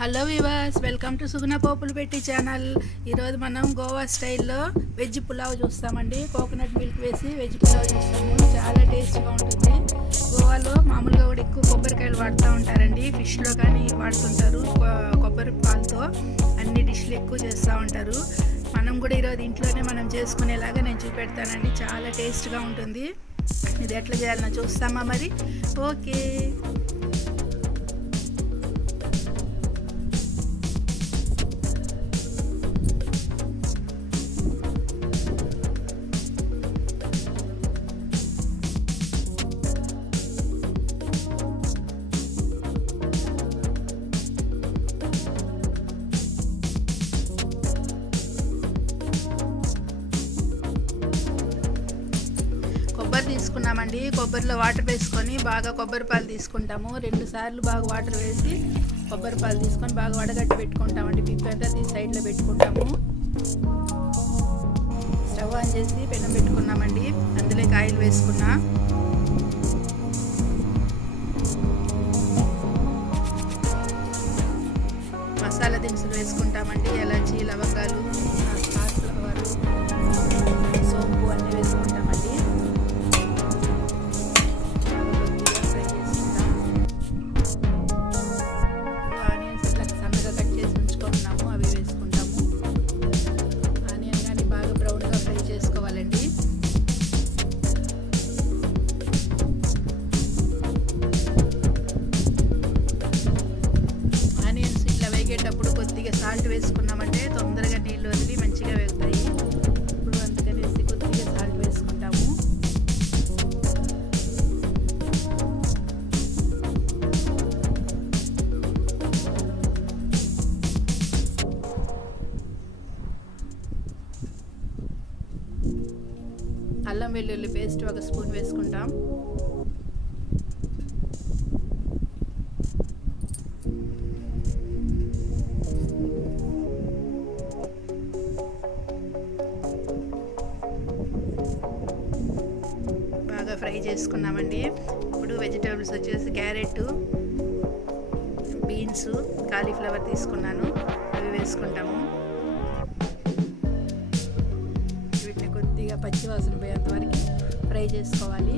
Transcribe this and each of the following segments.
Hello viewers, welcome to సుగుణ పోపులు పెట్టి channel. ఈరోజు మనం గోవా స్టైల్లో వెజ్ పులావ్ చూస్తామండి. కోకోనట్ మిల్క్ వేసి వెజ్ పులావ్ చూస్తాము. చాలా టేస్ట్గా ఉంటుంది. గోవాలో మామూలుగా కూడా ఎక్కువ కొబ్బరికాయలు వాడుతూ ఉంటారండి. ఫిష్లో కానీ వాడుతుంటారు. కొబ్బరి పాలతో అన్ని డిష్లు ఎక్కువ చేస్తూ ఉంటారు. మనం కూడా ఈరోజు ఇంట్లోనే మనం చేసుకునేలాగా నేను చూపెడతానండి. చాలా టేస్ట్గా ఉంటుంది. ఇది ఎట్లా చేయాలన్నా చూస్తామా మరి? ఓకే. కొబ్బరి తీసుకున్నామండి. కొబ్బరిలో వాటర్ వేసుకొని బాగా కొబ్బరి పాలు తీసుకుంటాము. 2 సార్లు బాగా వాటర్ వేసి కొబ్బరి పాలు తీసుకొని బాగా వడగట్టి పెట్టుకుంటామండి. పిప్పి అంతా తీసి సైడ్లో పెట్టుకుంటాము. స్టవ్ ఆన్ చేసి పెనం పెట్టుకున్నామండి. అందులోకి ఆయిల్ వేసుకున్నా. మసాలా దినుసులు వేసుకుంటామండి. ఎలాచి, లవంగాలు, ఫ్లవర్, సోంపు అన్నీ వేసుకుంటామండి. వేగేటప్పుడు కొద్దిగా సాల్ట్ వేసుకున్నామంటే తొందరగా నీళ్ళు వదిలి మంచిగా వేగుతాయి. ఇప్పుడు అందుకనేసి కొద్దిగా సాల్ట్ వేసుకుంటాము. అల్లం వెల్లుల్లి పేస్ట్ 1 స్పూన్ వేసుకుంటాం. ఫ్రై చేసుకున్నామండి. ఇప్పుడు వెజిటేబుల్స్ వచ్చేసి క్యారెట్, బీన్స్, కాలీఫ్లవర్ తీసుకున్నాను. అవి వేసుకుంటాము. వీటిని కొద్దిగా పచ్చివాసన పోయేంత వరకు ఫ్రై చేసుకోవాలి.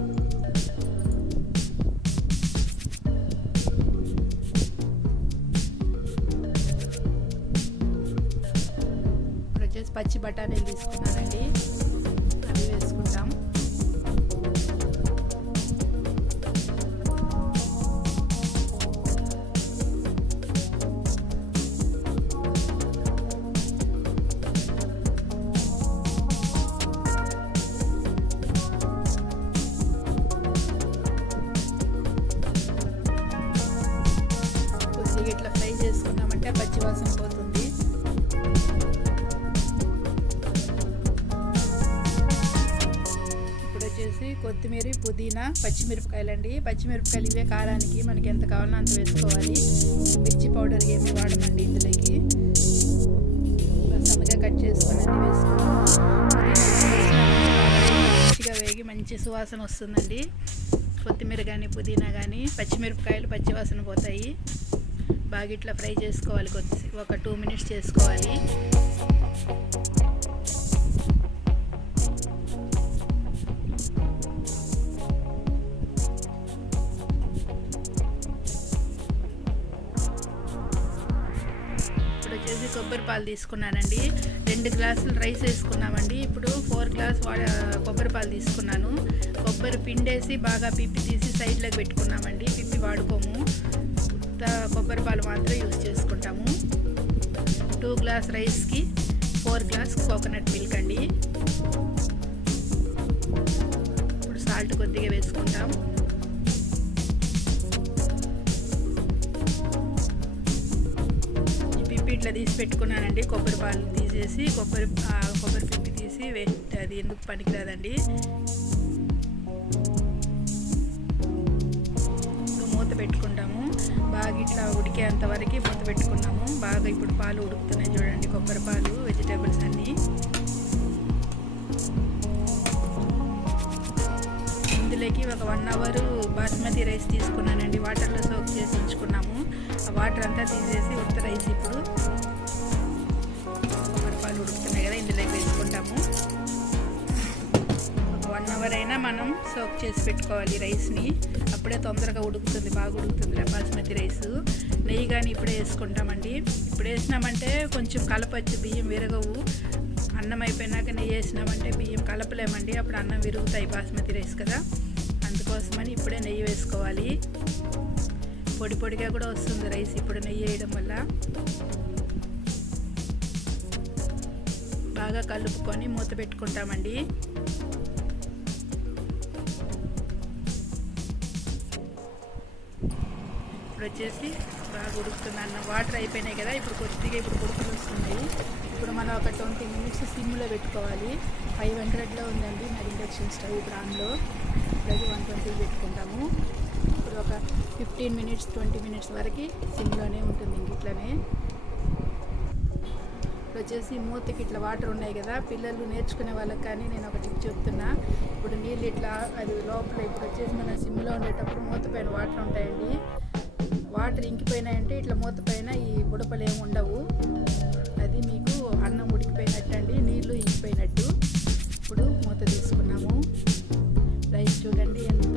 ఇప్పుడు వచ్చేసి పచ్చి బఠానీలు తీసుకున్నానండి. అవి వేసుకుంటాం. ఇట్లా ఫ్రై చేసుకున్నామంటే పచ్చివాసన పోతుంది. ఇప్పుడు వచ్చేసి కొత్తిమీర, పుదీనా, పచ్చిమిరపకాయలు అండి. పచ్చిమిరపకాయలు ఇవే కారానికి మనకి ఎంత కావాలో అంత వేసుకోవాలి. మిర్చి పౌడర్ ఏమి వాడమండి. ఇందులోకి సన్నగా కట్ చేసుకొని అన్ని వేసుకున్నాము. మంచిగా వేగి మంచి సువాసన వస్తుందండి. కొత్తిమీర కానీ పుదీనా కానీ పచ్చిమిరపకాయలు పచ్చివాసన పోతాయి. బాగా ఇట్లా ఫ్రై చేసుకోవాలి. ఒక 2 మినిట్స్ చేసుకోవాలి. ఇప్పుడు వచ్చేసి కొబ్బరి పాలు తీసుకున్నానండి. 2 గ్లాసులు రైస్ వేసుకున్నామండి. ఇప్పుడు 4 గ్లాస్ కొబ్బరి పాలు తీసుకున్నాను. కొబ్బరి పిండేసి బాగా పిప్పి తీసి సైడ్లోకి పెట్టుకున్నామండి. పిప్పి వాడుకోము. కొబ్బరి పాలు మాత్రం యూజ్ చేసుకుంటాము. 2 గ్లాస్ రైస్కి 4 గ్లాస్ కోకోనట్ మిల్క్ అండి. ఇప్పుడు సాల్ట్ కొద్దిగా వేసుకుంటాం. ఈ పిప్పి ఇట్లా తీసి పెట్టుకున్నానండి. కొబ్బరి పాలు తీసేసి కొబ్బరి పిప్పి తీసి అది ఎందుకు పనికిరాదండి. మూత పెట్టుకుంటాము. బాగా ఇట్లా ఉడికేంత వరకు మూత పెట్టుకున్నాము. బాగా ఇప్పుడు పాలు ఉడుకుతున్నాయి చూడండి. కొబ్బరి పాలు, వెజిటేబుల్స్ అన్నీ. ఇందులోకి ఒక 1 అవర్ బాస్మతి రైస్ తీసుకున్నానండి. వాటర్లో సోక్ చేసి ఉంచుకున్నాము. ఆ వాటర్ అంతా తీసేసి ఉత్త రైస్ ఇప్పుడు పాలు ఉడుకుతున్నాయి కదా, ఇందులోకి వేసుకుంటాము. ఒక 1 అవర్ అయినా మనం సోక్ చేసి పెట్టుకోవాలి రైస్ని, అప్పుడే తొందరగా ఉడుకుతుంది, బాగా ఉడుకుతుంది బాస్మతి రైస్. నెయ్యి కానీ ఇప్పుడే వేసుకుంటామండి. ఇప్పుడు వేసినామంటే కొంచెం కలపచ్చు, బియ్యం విరగవు. అన్నం అయిపోయినాక నెయ్యి వేసినామంటే బియ్యం కలపలేమండి, అప్పుడు అన్నం విరుగుతాయి, బాస్మతి రైస్ కదా. అందుకోసమని ఇప్పుడే నెయ్యి వేసుకోవాలి. పొడి పొడిగా కూడా వస్తుంది రైస్ ఇప్పుడు నెయ్యి వేయడం వల్ల. బాగా కలుపుకొని మూత పెట్టుకుంటామండి. ఇప్పుడు వచ్చేసి బాగా ఉడుకుతుంది అన్నం. వాటర్ అయిపోయినాయి కదా, ఇప్పుడు కొద్దిగా ఉడుకులు వస్తున్నాయి. ఇప్పుడు మనం ఒక 20 మినిట్స్ సిమ్లో పెట్టుకోవాలి. 500లో ఉందండి మరి ఇండక్షన్ స్టవ్ ఇప్పుడు ఆన్లో. ఇప్పుడు 120 పెట్టుకుంటాము. ఇప్పుడు ఒక 15 మినిట్స్ 20 మినిట్స్ వరకు సిమ్లోనే ఉంటుంది ఇంక ఇట్లనే. ఇప్పుడు వచ్చేసి మూతకి ఇట్లా వాటర్ ఉన్నాయి కదా, పిల్లలు నేర్చుకునే వాళ్ళకి కానీ నేను ఒక టిప్ చెప్తున్నా. ఇప్పుడు నీళ్ళు ఇట్లా అది లోపల ఇప్పుడు వచ్చేసి మనం సిమ్లో ఉండేటప్పుడు మూత పైన వాటర్ ఉంటాయండి. వాటర్ ఇంకిపోయినాయంటే ఇట్లా మూత పైన ఈ బుడపలు ఏమి ఉండవు, అది మీకు అన్నం ఉడికిపోయినట్టు అండి, నీళ్ళు ఇంకిపోయినట్టు. ఇప్పుడు మూత తీసుకున్నాము. రైస్ చూడండి ఎంత